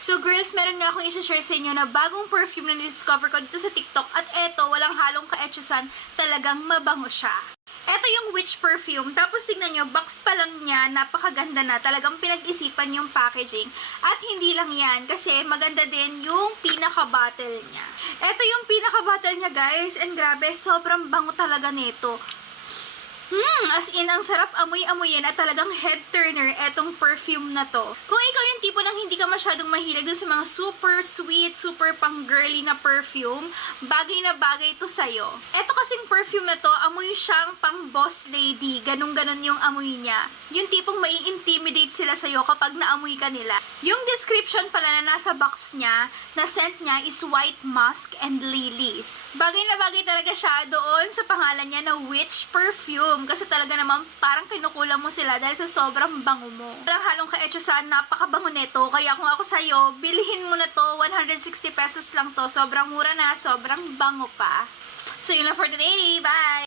So girls, meron nga akong i-share sa inyo na bagong perfume na discover ko dito sa TikTok at eto, walang halong ka-etchusan, talagang mabango siya. Eto yung witch perfume, tapos tignan nyo, box pa lang niya, napakaganda na, talagang pinag-isipan yung packaging. At hindi lang yan, kasi maganda din yung pinaka-bottle niya. Eto yung pinaka-bottle niya guys, and grabe, sobrang bango talaga nito. As in, ang sarap amoy-amoyin at talagang head turner etong perfume na to. Kung ikaw yung tipo ng hindi ka masyadong mahilig dun sa mga super sweet, super pang girly na perfume, bagay na bagay to sa'yo. Eto kasing perfume na to, amoy siyang pang boss lady, ganun-ganun yung amoy niya. Yung tipong mai-intimidate sila sa'yo kapag naamoy ka nila. Yung description pala na nasa box niya, na scent niya is white musk and lilies. Bagay na bagay talaga siya doon sa pangalan niya na witch perfume. Kasi talaga naman parang kinukulang mo sila dahil sa sobrang bango mo. Parang halong ka-etchusan, napakabango nito. Kaya kung ako sa'yo, bilhin mo na to, 160 pesos lang to. Sobrang mura na, sobrang bango pa. So yun lang for today. Bye!